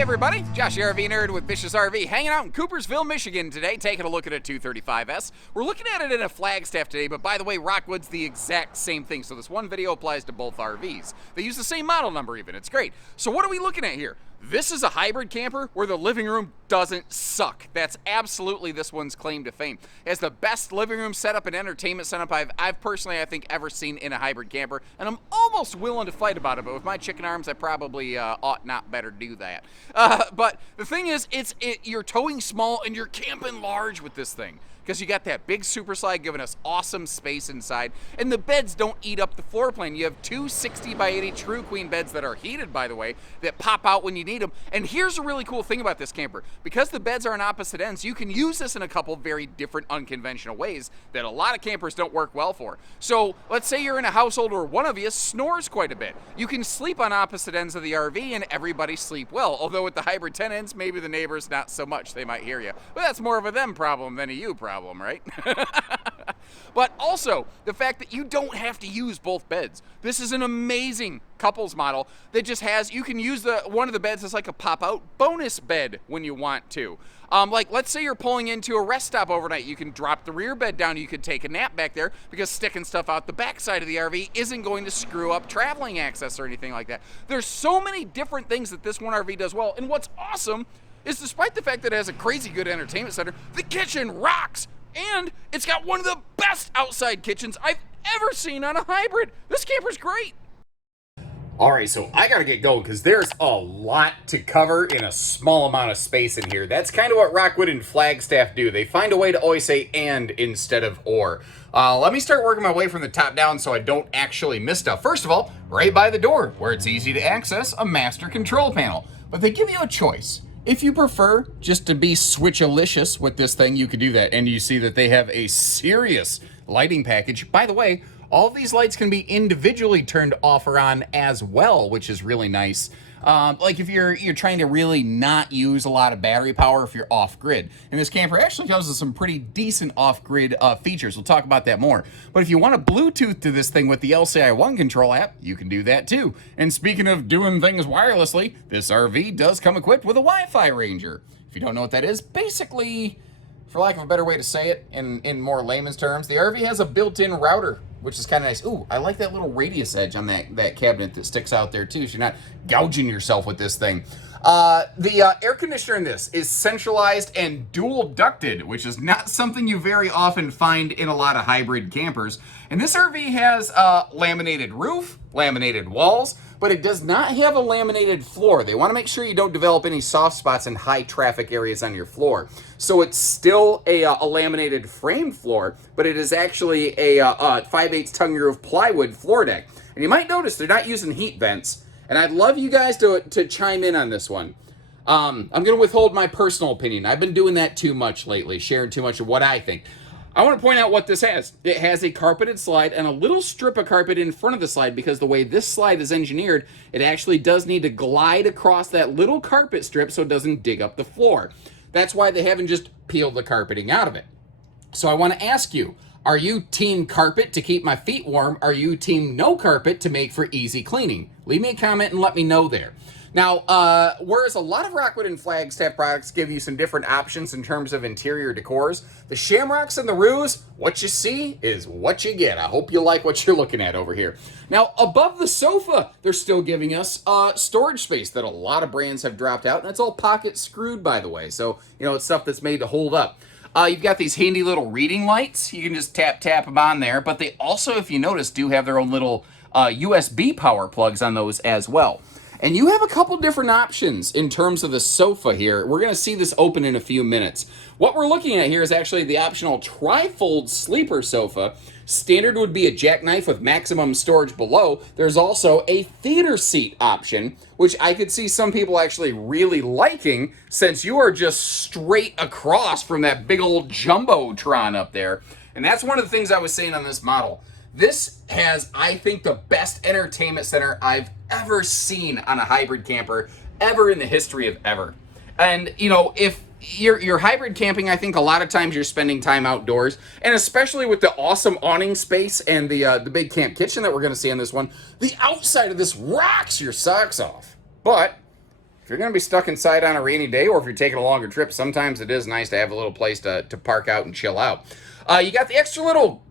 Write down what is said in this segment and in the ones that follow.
Hey everybody, Josh the RV Nerd with Bish's RV, hanging out in Coopersville, Michigan today, taking a look at a 235S. We're looking at it in a Flagstaff today, but by the way, Rockwood's the exact same thing, so this one video applies to both RVs. They use the same model number even, it's great. So what are we looking at here? This is a hybrid camper where the living room doesn't suck. That's absolutely this one's claim to fame. It has the best living room setup and entertainment setup I've personally, I think, ever seen in a hybrid camper, and I'm almost willing to fight about it, but with my chicken arms, I probably ought not better do that. But the thing is, you're towing small and you're camping large with this thing, because you got that big super slide giving us awesome space inside, and the beds don't eat up the floor plan. You have two 60 by 80 True Queen beds that are heated, by the way, that pop out when you need them. And here's a really cool thing about this camper. Because the beds are on opposite ends, you can use this in a couple very different unconventional ways that a lot of campers don't work well for. So let's say you're in a household where one of you snores quite a bit. You can sleep on opposite ends of the RV and everybody sleep well. Although with the hybrid 10 ends, maybe the neighbors not so much. They might hear you. But that's more of a them problem than a you problem, right? But also, the fact that you don't have to use both beds. This is an amazing couples model that just has, you can use one of the beds as like a pop-out bonus bed when you want to. Like, let's say you're pulling into a rest stop overnight. You can drop the rear bed down. You could take a nap back there because sticking stuff out the backside of the RV isn't going to screw up traveling access or anything like that. There's so many different things that this one RV does well. And what's awesome is despite the fact that it has a crazy good entertainment center, the kitchen rocks. And it's got one of the best outside kitchens I've ever seen on a hybrid. This camper's great. All right, so I gotta get going because there's a lot to cover in a small amount of space in here. That's kind of what Rockwood and Flagstaff do. They find a way to always say and instead of or. Let me start working my way from the top down so I don't actually miss stuff. First of all, right by the door, where it's easy to access, a master control panel. But they give you a choice. If you prefer just to be switchalicious with this thing, you could do that. And you see that they have a serious lighting package. By the way, all of these lights can be individually turned off or on as well, which is really nice. Like if you're trying to really not use a lot of battery power if you're off-grid. And this camper actually comes with some pretty decent off-grid features. We'll talk about that more. But if you want to Bluetooth to this thing with the LCI One control app, you can do that too. And speaking of doing things wirelessly, this RV does come equipped with a Wi-Fi Ranger. If you don't know what that is, basically, for lack of a better way to say it in more layman's terms, the RV has a built-in router, which is kind of nice. Ooh, I like that little radius edge on that cabinet that sticks out there too, so you're not gouging yourself with this thing. The air conditioner in this is centralized and dual ducted, which is not something you very often find in a lot of hybrid campers. And this RV has a laminated roof, laminated walls, but it does not have a laminated floor. They want to make sure you don't develop any soft spots in high traffic areas on your floor. So it's still a laminated frame floor, but it is actually a 5/8 tongue groove plywood floor deck. And you might notice they're not using heat vents. And I'd love you guys to chime in on this one. I'm going to withhold my personal opinion. I've been doing that too much lately, sharing too much of what I think. I want to point out what this has. It has a carpeted slide and a little strip of carpet in front of the slide because the way this slide is engineered, it actually does need to glide across that little carpet strip so it doesn't dig up the floor. That's why they haven't just peeled the carpeting out of it. So I want to ask you, are you team carpet to keep my feet warm? Are you team no carpet to make for easy cleaning? Leave me a comment and let me know there. Now, whereas a lot of Rockwood and Flagstaff products give you some different options in terms of interior decors, the Shamrocks and the Roos, what you see is what you get. I hope you like what you're looking at over here. Now, above the sofa, they're still giving us storage space that a lot of brands have dropped out, and that's all pocket screwed, by the way. So, you know, it's stuff that's made to hold up. You've got these handy little reading lights. You can just tap them on there, but they also, if you notice, do have their own little USB power plugs on those as well. And you have a couple different options in terms of the sofa here. We're going to see this open in a few minutes. What we're looking at here is actually the optional tri-fold sleeper sofa. Standard would be a jackknife with maximum storage below. There's also a theater seat option, which I could see some people actually really liking since you are just straight across from that big old Jumbotron up there. And that's one of the things I was saying on this model. This has, I think, the best entertainment center I've ever seen on a hybrid camper, ever in the history of ever. And, you know, if you're hybrid camping, I think a lot of times you're spending time outdoors, and especially with the awesome awning space and the big camp kitchen that we're going to see on this one, the outside of this rocks your socks off. But if you're going to be stuck inside on a rainy day, or if you're taking a longer trip, sometimes it is nice to have a little place to park out and chill out. You got the extra little,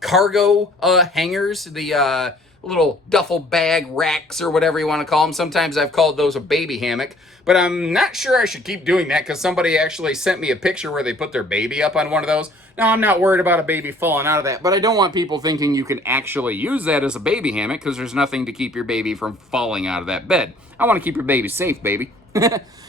cargo hangers, the little duffel bag racks or whatever you want to call them. Sometimes I've called those a baby hammock, but I'm not sure I should keep doing that because somebody actually sent me a picture where they put their baby up on one of those. Now, I'm not worried about a baby falling out of that, but I don't want people thinking you can actually use that as a baby hammock because there's nothing to keep your baby from falling out of that bed. I want to keep your baby safe, baby.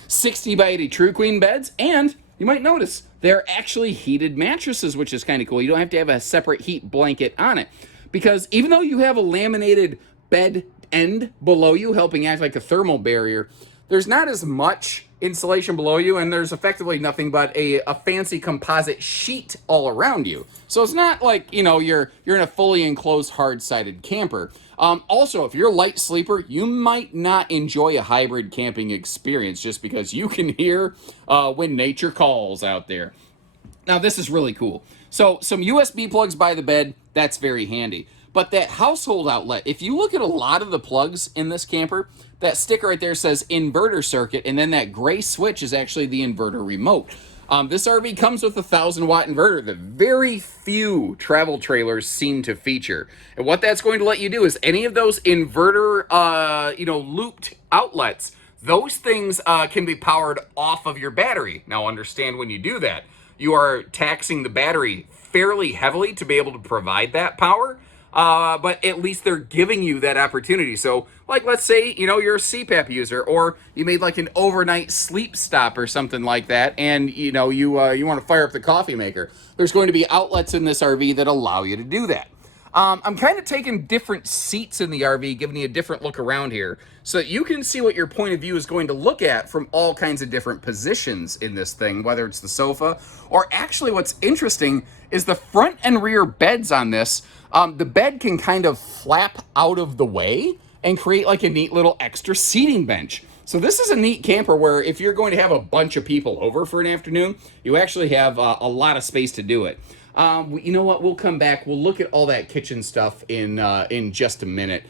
60 by 80 True Queen beds, and you might notice they're actually heated mattresses, which is kind of cool. You don't have to have a separate heat blanket on it. Because even though you have a laminated bed end below you, helping act like a thermal barrier, there's not as much insulation below you, and there's effectively nothing but a fancy composite sheet all around you. So it's not like, you're in a fully enclosed hard-sided camper. Also, if you're a light sleeper, you might not enjoy a hybrid camping experience just because you can hear when nature calls out there. Now, this is really cool. So some USB plugs by the bed, that's very handy. But that household outlet, if you look at a lot of the plugs in this camper, that sticker right there says inverter circuit, and then that gray switch is actually the inverter remote. This RV comes with a 1,000-watt inverter that very few travel trailers seem to feature. And what that's going to let you do is any of those inverter, looped outlets, those things can be powered off of your battery. Now, understand when you do that, you are taxing the battery fairly heavily to be able to provide that power. But at least they're giving you that opportunity. So, like, let's say, you're a CPAP user, or you made like an overnight sleep stop or something like that, and, you want to fire up the coffee maker. There's going to be outlets in this RV that allow you to do that. I'm kind of taking different seats in the RV, giving you a different look around here, so that you can see what your point of view is going to look at from all kinds of different positions in this thing, whether it's the sofa, or actually what's interesting is the front and rear beds on this. The bed can kind of flap out of the way and create like a neat little extra seating bench. So this is a neat camper where if you're going to have a bunch of people over for an afternoon, you actually have a lot of space to do it. You know what? We'll come back. We'll look at all that kitchen stuff in just a minute.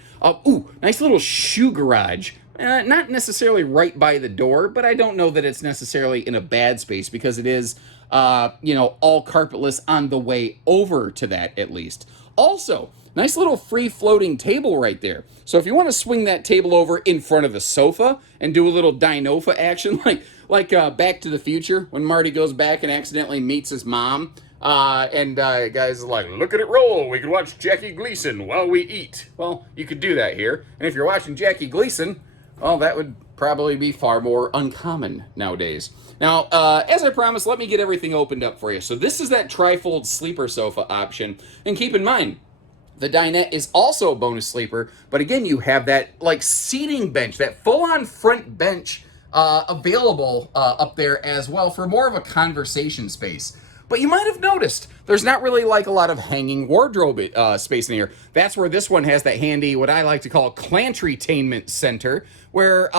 Nice little shoe garage. Not necessarily right by the door, but I don't know that it's necessarily in a bad space because it is, all carpetless on the way over to that at least. Also, nice little free floating table right there. So if you want to swing that table over in front of the sofa and do a little Dinofa action, like Back to the Future, when Marty goes back and accidentally meets his mom, guys are like, look at it roll. We could watch Jackie Gleason while we eat. Well, you could do that here. And if you're watching Jackie Gleason, well, that would probably be far more uncommon nowadays. Now, as I promised, let me get everything opened up for you. So this is that tri-fold sleeper sofa option. And keep in mind, the dinette is also a bonus sleeper, but again, you have that like seating bench, that full-on front bench available up there as well for more of a conversation space. But you might have noticed there's not really like a lot of hanging wardrobe space in here. That's where this one has that handy, what I like to call Clantretainment Center, where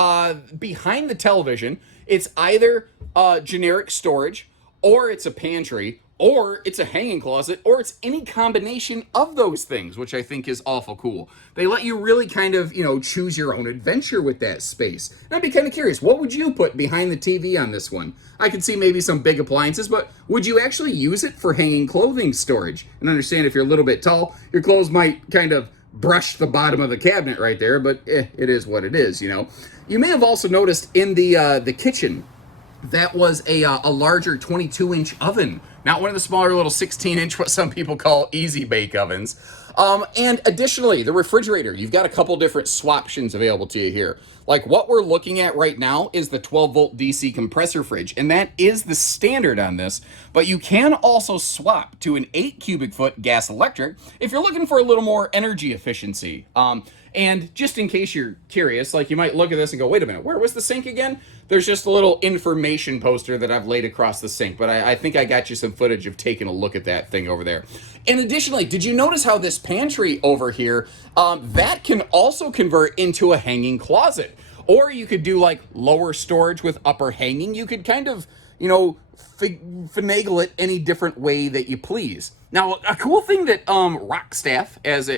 behind the television, it's either generic storage, or it's a pantry, or it's a hanging closet, or it's any combination of those things, which I think is awful cool. They let you really kind of, choose your own adventure with that space. And I'd be kind of curious, what would you put behind the TV on this one? I could see maybe some big appliances, but would you actually use it for hanging clothing storage? And understand if you're a little bit tall, your clothes might kind of brush the bottom of the cabinet right there, but it is what it is, You may have also noticed in the kitchen, that was a larger 22-inch oven. Not one of the smaller little 16-inch, what some people call easy bake ovens. And additionally, the refrigerator. You've got a couple different swaptions available to you here. Like what we're looking at right now is the 12-volt DC compressor fridge, and that is the standard on this. But you can also swap to an 8 cubic foot gas electric if you're looking for a little more energy efficiency. And just in case you're curious, like you might look at this and go, wait a minute, where was the sink again? There's just a little information poster that I've laid across the sink, but I think I got you some footage of taking a look at that thing over there. And additionally, did you notice how this pantry over here, that can also convert into a hanging closet? Or you could do like lower storage with upper hanging. You could kind of, finagle it any different way that you please. Now, a cool thing that Rockstaff, as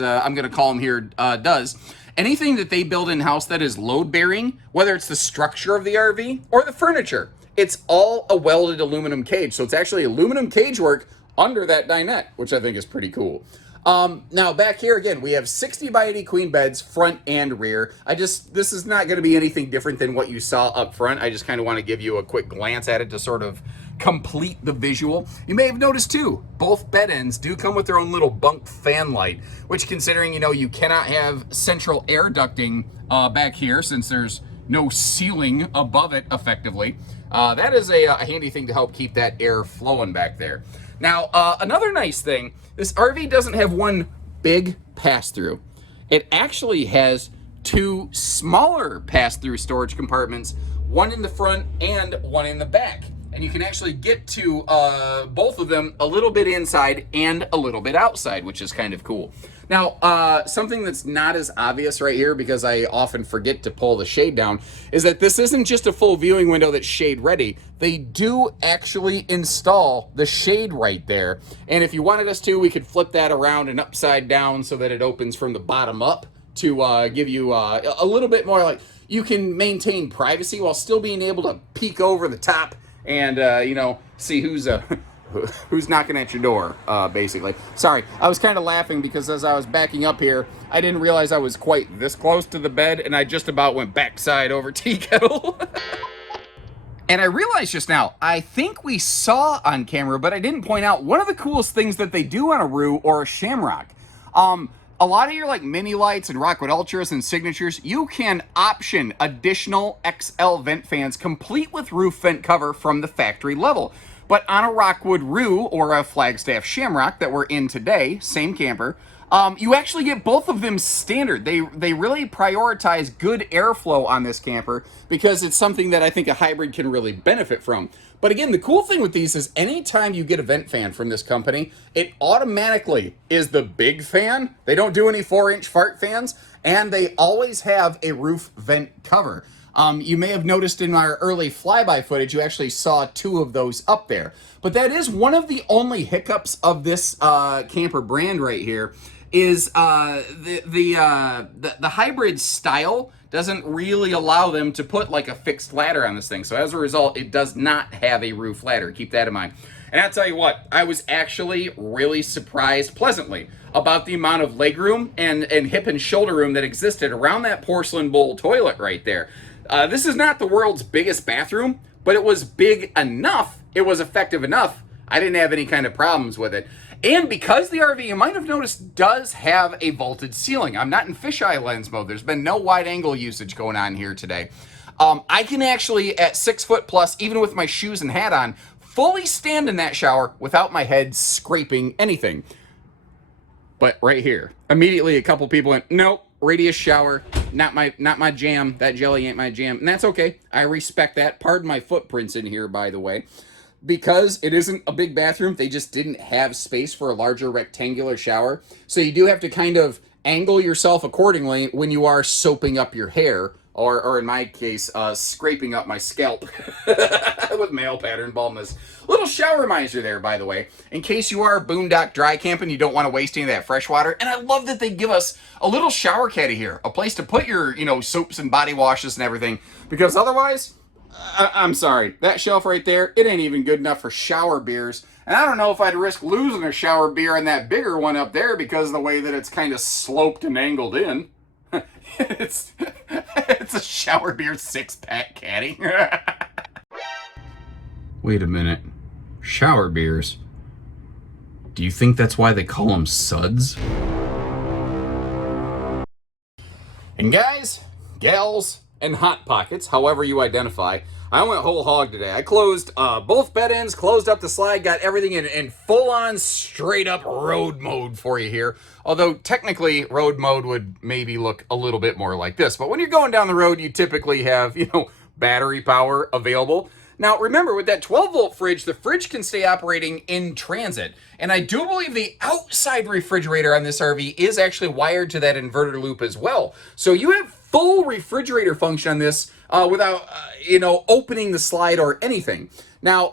I'm going to call him here, does, anything that they build in-house that is load-bearing, whether it's the structure of the RV or the furniture, it's all a welded aluminum cage. So it's actually aluminum cage work under that dinette, which I think is pretty cool. Now back here again, we have 60 by 80 queen beds, front and rear. This is not going to be anything different than what you saw up front. I just kind of want to give you a quick glance at it to sort of complete the visual. You may have noticed too, both bed ends do come with their own little bunk fan light, which considering, you know, you cannot have central air ducting back here since there's no ceiling above it effectively. That is a handy thing to help keep that air flowing back there. Now, another nice thing, this RV doesn't have one big pass-through. It actually has two smaller pass-through storage compartments, one in the front and one in the back. And you can actually get to both of them a little bit inside and a little bit outside, which is kind of cool. Now, something that's not as obvious right here, because I often forget to pull the shade down, is that this isn't just a full viewing window that's shade ready. They do actually install the shade right there. And if you wanted us to, we could flip that around and upside down so that it opens from the bottom up to give you a little bit more, like, you can maintain privacy while still being able to peek over the top and, you know, see who's knocking at your door, basically. Sorry, I was kind of laughing because as I was backing up here, I didn't realize I was quite this close to the bed, and I just about went backside over tea kettle. And I realized just now, I think we saw on camera, but I didn't point out one of the coolest things that they do on a Roo or a Shamrock. A lot of your like mini lights and Rockwood Ultras and Signatures, you can option additional XL vent fans complete with roof vent cover from the factory level. But on a Rockwood Roo or a Flagstaff Shamrock that we're in today, same camper, you actually get both of them standard. They really prioritize good airflow on this camper because it's something that I think a hybrid can really benefit from. But again, the cool thing with these is anytime you get a vent fan from this company, it automatically is the big fan. They don't do any 4-inch fart fans, and they always have a roof vent cover. You may have noticed in our early flyby footage, you actually saw 2 of those up there. But that is one of the only hiccups of this camper brand right here, is the hybrid style doesn't really allow them to put like a fixed ladder on this thing. So as a result, it does not have a roof ladder. Keep that in mind. And I'll tell you what, I was actually really surprised pleasantly about the amount of legroom and hip and shoulder room that existed around that porcelain bowl toilet right there. This is not the world's biggest bathroom, but it was big enough, it was effective enough, I didn't have any kind of problems with it. And because the RV, you might have noticed, does have a vaulted ceiling. I'm not in fisheye lens mode. There's been no wide angle usage going on here today. I can actually, at 6 foot plus, even with my shoes and hat on, fully stand in that shower without my head scraping anything. But right here, immediately a couple people went, nope, radius shower, not my jam. That jelly ain't my jam. And that's okay. I respect that. Pardon my footprints in here, by the way. Because it isn't a big bathroom, they just didn't have space for a larger rectangular shower. So you do have to kind of angle yourself accordingly when you are soaping up your hair, or in my case, scraping up my scalp with male pattern baldness. Little shower miser there, by the way, in case you are boondock dry camping, you don't want to waste any of that fresh water. And I love that they give us a little shower caddy here, a place to put your, you know, soaps and body washes and everything, because otherwise, I'm sorry, that shelf right there, it ain't even good enough for shower beers. And I don't know if I'd risk losing a shower beer in that bigger one up there because of the way that it's kind of sloped and angled in. It's a shower beer 6-pack caddy. Wait a minute. Shower beers? Do you think that's why they call them suds? And guys, gals, and hot pockets, however you identify, I went whole hog today. I closed both bed ends, closed up the slide, got everything in full-on, straight-up road mode for you here. Although, technically, road mode would maybe look a little bit more like this. But when you're going down the road, you typically have, you know, battery power available. Now, remember, with that 12-volt fridge, the fridge can stay operating in transit. And I do believe the outside refrigerator on this RV is actually wired to that inverter loop as well. So you have full refrigerator function on this without, opening the slide or anything. Now,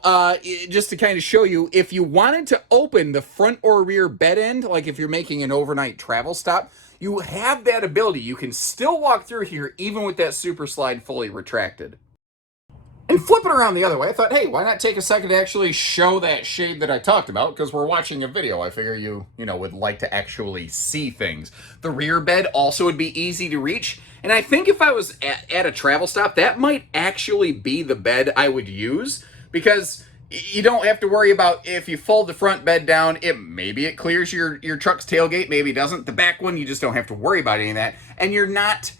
just to kind of show you, if you wanted to open the front or rear bed end, like if you're making an overnight travel stop, you have that ability. You can still walk through here even with that super slide fully retracted. And flipping around the other way, I thought, hey, why not take a second to actually show that shade that I talked about? Because we're watching a video. I figure you would like to actually see things. The rear bed also would be easy to reach. And I think if I was at a travel stop, that might actually be the bed I would use. Because you don't have to worry about if you fold the front bed down, maybe it clears your truck's tailgate, maybe it doesn't. The back one, you just don't have to worry about any of that. And you're not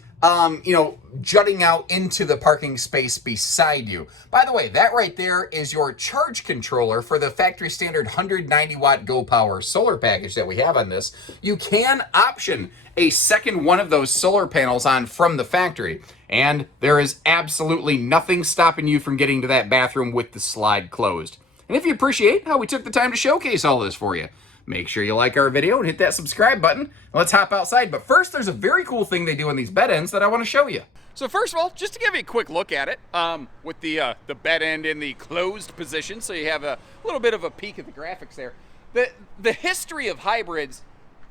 jutting out into the parking space beside you. By the way, that right there is your charge controller for the factory standard 190 watt Go Power solar package that we have on this. You can option a second one of those solar panels on from the factory, and there is absolutely nothing stopping you from getting to that bathroom with the slide closed. And if you appreciate how we took the time to showcase all this for you, make sure you like our video and hit that subscribe button. Let's hop outside. But first, there's a very cool thing they do in these bed ends that I want to show you. So first of all, just to give you a quick look at it, with the bed end in the closed position, so you have a little bit of a peek at the graphics there. The history of hybrids,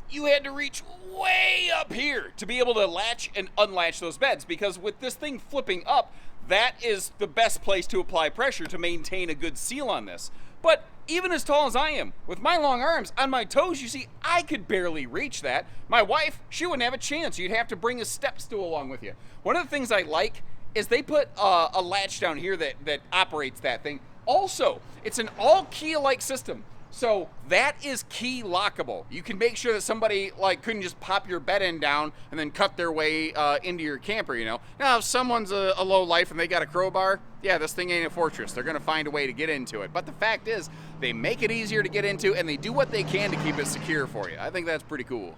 you had to reach way up here to be able to latch and unlatch those beds, because with this thing flipping up, that is the best place to apply pressure to maintain a good seal on this. But even as tall as I am, with my long arms on my toes, you see, I could barely reach that. My wife, she wouldn't have a chance. You'd have to bring a step stool along with you. One of the things I like is they put a latch down here that operates that thing. Also, it's an all key-alike system. So that is key lockable. You can make sure that somebody couldn't just pop your bed end down and then cut their way into your camper, Now, if someone's a low life and they got a crowbar, yeah, this thing ain't a fortress. They're gonna find a way to get into it. But the fact is, they make it easier to get into and they do what they can to keep it secure for you. I think that's pretty cool.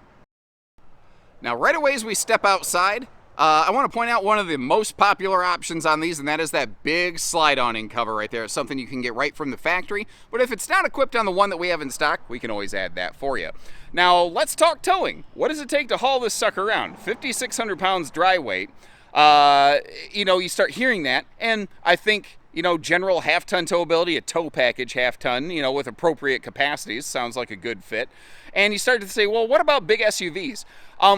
Now, right away as we step outside, I want to point out one of the most popular options on these, and that is that big slide awning cover right there. It's something you can get right from the factory, but if it's not equipped on the one that we have in stock, we can always add that for you. Now, let's talk towing. What does it take to haul this sucker around? 5,600 pounds dry weight. You start hearing that, and I think, general half-ton towability, a tow package half-ton, with appropriate capacities, sounds like a good fit. And you start to say, well, what about big SUVs?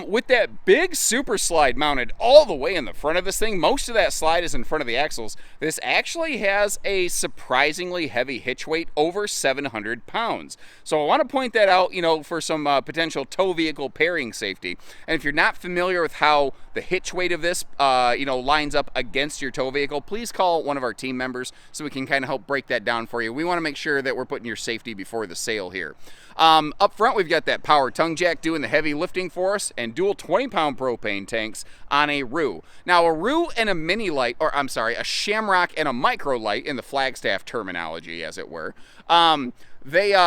With that big super slide mounted all the way in the front of this thing, most of that slide is in front of the axles. This actually has a surprisingly heavy hitch weight, over 700 pounds. So I want to point that out, for some potential tow vehicle pairing safety. And if you're not familiar with how the hitch weight of this, lines up against your tow vehicle, please call one of our team members so we can kind of help break that down for you. We want to make sure that we're putting your safety before the sale here. Up front, we've got that power tongue jack doing the heavy lifting for us, and dual 20-pound propane tanks on a Roo. Now, a Roo and a mini light, a Shamrock and a micro light in the Flagstaff terminology, as it were. They're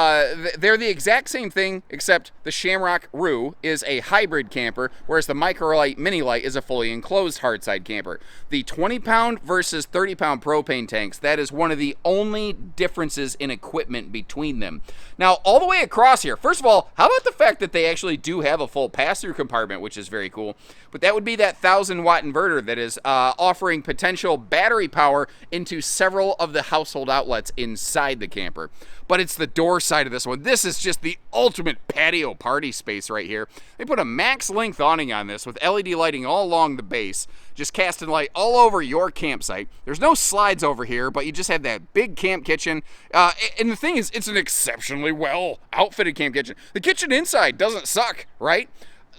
the exact same thing, except the Shamrock Roo is a hybrid camper, whereas the Microlight Mini Light is a fully enclosed hardside camper. The 20-pound versus 30-pound propane tanks, that is one of the only differences in equipment between them. Now, all the way across here, first of all, how about the fact that they actually do have a full pass-through compartment, which is very cool. But that would be that 1,000-watt inverter that is offering potential battery power into several of the household outlets inside the camper. But it's the door side of this one. This is just the ultimate patio party space right here. They put a max length awning on this with LED lighting all along the base, just casting light all over your campsite. There's no slides over here, but you just have that big camp kitchen. And the thing is, it's an exceptionally well outfitted camp kitchen. The kitchen inside doesn't suck, right?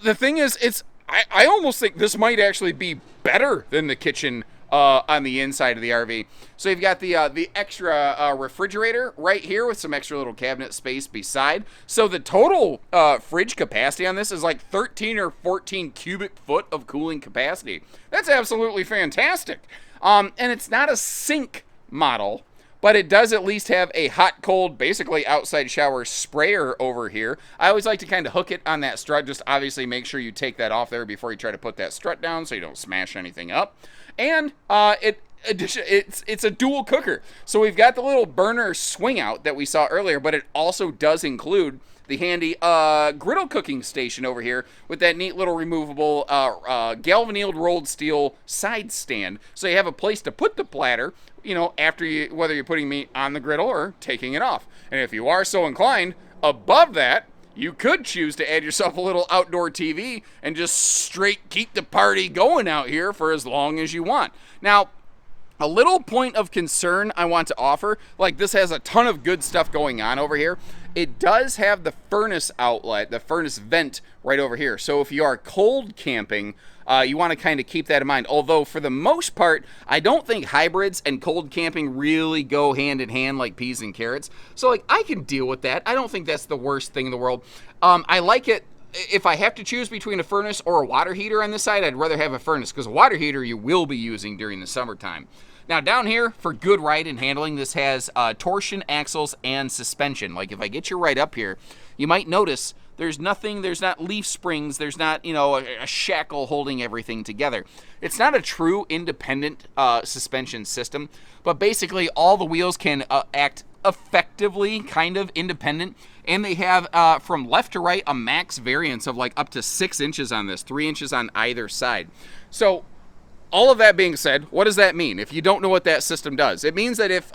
The thing is, I almost think this might actually be better than the kitchen on the inside of the RV. So you've got the extra refrigerator right here with some extra little cabinet space beside. So the total fridge capacity on this is like 13 or 14 cubic foot of cooling capacity. That's absolutely fantastic. And it's not a sink model, but it does at least have a hot, cold, basically outside shower sprayer over here. I always like to kind of hook it on that strut. Just obviously make sure you take that off there before you try to put that strut down so you don't smash anything up. And it's a dual cooker. So we've got the little burner swing out that we saw earlier, but it also does include the handy griddle cooking station over here with that neat little removable galvanized rolled steel side stand. So you have a place to put the platter, you know, after you, whether you're putting meat on the griddle or taking it off. And if you are so inclined, above that, you could choose to add yourself a little outdoor TV and just straight keep the party going out here for as long as you want. Now, a little point of concern I want to offer, like this has a ton of good stuff going on over here. It does have the furnace outlet, the furnace vent right over here. So if you are cold camping, you want to kind of keep that in mind. Although for the most part, I don't think hybrids and cold camping really go hand in hand like peas and carrots. So like I can deal with that. I don't think that's the worst thing in the world. I like it. If I have to choose between a furnace or a water heater on this side, I'd rather have a furnace because a water heater you will be using during the summertime. Now down here, for good ride and handling, this has torsion, axles, and suspension. Like if I get you right up here, you might notice there's nothing, there's not leaf springs, there's not, you know, a shackle holding everything together. It's not a true independent suspension system, but basically all the wheels can act effectively kind of independent, and they have from left to right a max variance of like up to 6 inches on this, 3 inches on either side. So all of that being said, what does that mean? If you don't know what that system does, it means that if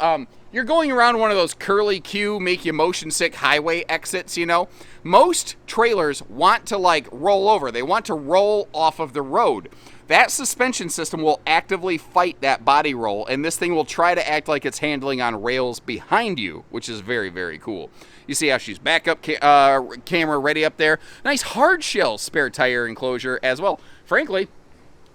you're going around one of those curly Q, make you motion sick highway exits, you know, most trailers want to like roll over. They want to roll off of the road. That suspension system will actively fight that body roll, and this thing will try to act like it's handling on rails behind you, which is very, very cool. You see how she's backup camera ready up there. Nice hard shell spare tire enclosure as well. Frankly,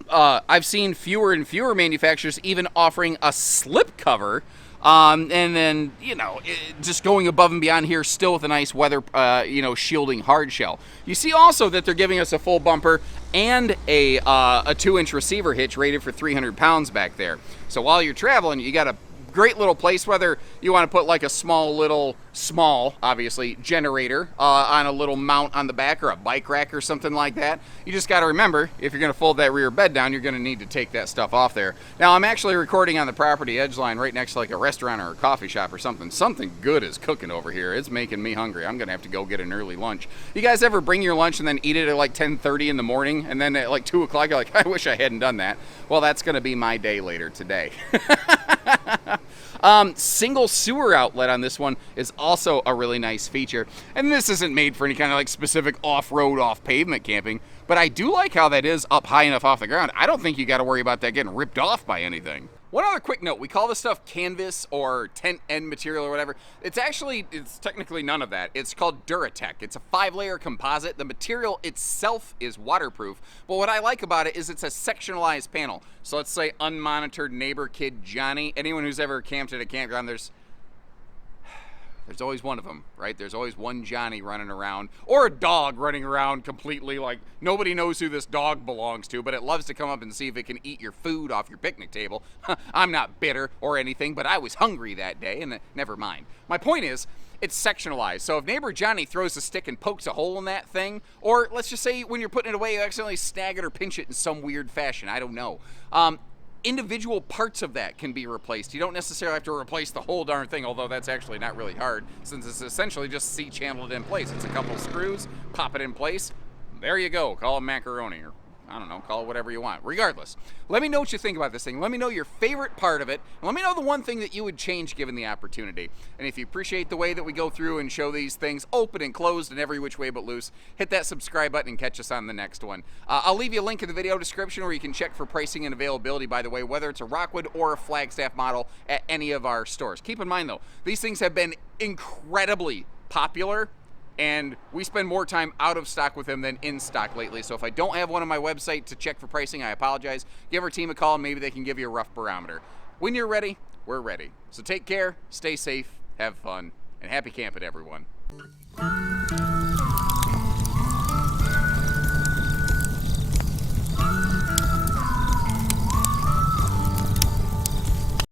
I've seen fewer and fewer manufacturers even offering a slip cover, and then, you know, just going above and beyond here still with a nice weather, you know, shielding hard shell. You see also that they're giving us a full bumper and a 2-inch receiver hitch rated for 300 pounds back there. So while you're traveling, you got a great little place, whether you want to put like a small, obviously, generator on a little mount on the back or a bike rack or something like that. You just got to remember, if you're going to fold that rear bed down, you're going to need to take that stuff off there. Now, I'm actually recording on the property edge line right next to like a restaurant or a coffee shop or something. Something good is cooking over here. It's making me hungry. I'm going to have to go get an early lunch. You guys ever bring your lunch and then eat it at like 10:30 in the morning, and then at like 2 o'clock, you're like, I wish I hadn't done that. Well, that's going to be my day later today. Single sewer outlet on this one is also a really nice feature. And this isn't made for any kind of like specific off-road, off-pavement camping, but I do like how that is up high enough off the ground. I don't think you got to worry about that getting ripped off by anything. One other quick note, we call this stuff canvas or tent end material or whatever. It's technically none of that. It's called Duratech. It's a 5-layer composite. The material itself is waterproof, but what I like about it is it's a sectionalized panel. So let's say unmonitored neighbor kid Johnny, anyone who's ever camped at a campground, there's always one of them, right? There's always one Johnny running around, or a dog running around completely like nobody knows who this dog belongs to, but it loves to come up and see if it can eat your food off your picnic table. I'm not bitter or anything, but I was hungry that day, and never mind. My point is, it's sectionalized. So if neighbor Johnny throws a stick and pokes a hole in that thing, or let's just say when you're putting it away, you accidentally snag it or pinch it in some weird fashion, I don't know. Individual parts of that can be replaced. You don't necessarily have to replace the whole darn thing, although that's actually not really hard, since it's essentially just C-channeled in place. It's a couple screws, pop it in place, there you go. Call it macaroni, or I don't know, call it whatever you want. Regardless, let me know what you think about this thing. Let me know your favorite part of it, and let me know the one thing that you would change given the opportunity. And if you appreciate the way that we go through and show these things open and closed and every which way but loose, hit that subscribe button and catch us on the next one. I'll leave you a link in the video description where you can check for pricing and availability, by the way, whether it's a Rockwood or a Flagstaff model at any of our stores. Keep in mind, though, these things have been incredibly popular, and we spend more time out of stock with them than in stock lately. So if I don't have one on my website to check for pricing, I apologize. Give our team a call and maybe they can give you a rough barometer. When you're ready, we're ready. So take care, stay safe, have fun, and happy camping, everyone.